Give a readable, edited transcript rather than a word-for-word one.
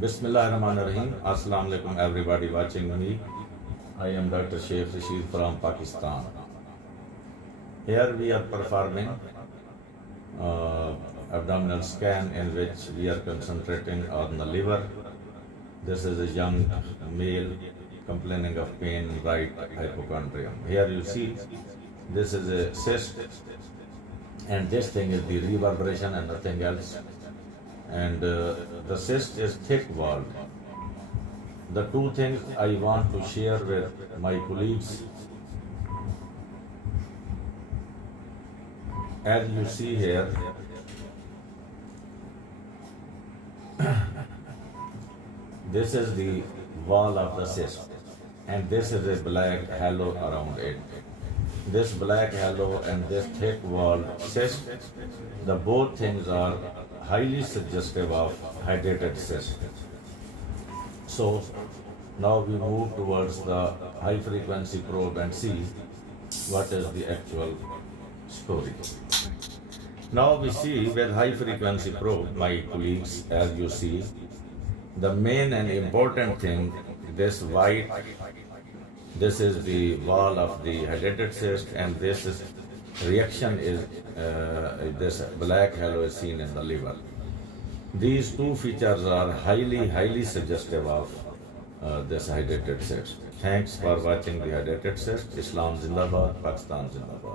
Bismillahirrahmanirrahim. Assalamu alaikum everybody watching me. I am Dr. Sheikh Rasheed from Pakistan. Here we are performing abdominal scan in which we are concentrating on the liver. This is a young male complaining of pain in right hypochondrium. Here you see this is a cyst, and this thing is the reverberation and nothing else. And the cyst is thick walled. The two things I want to share with my colleagues, as you see here, this is the wall of the cyst, and this is a black halo around it. This black halo and this thick walled cyst, the both things are highly suggestive of hydatid cyst. So now we move towards the high frequency probe and see what is the actual story. Now we see with high frequency probe, my colleagues, as you see, the main and important thing, this white, this is the wall of the hydatid cyst, and this is reaction is this black halo is seen in the liver. These two features are highly suggestive of this hydatid cyst. Thanks for watching the hydatid cyst. Islam Zindabad, Pakistan Zindabad.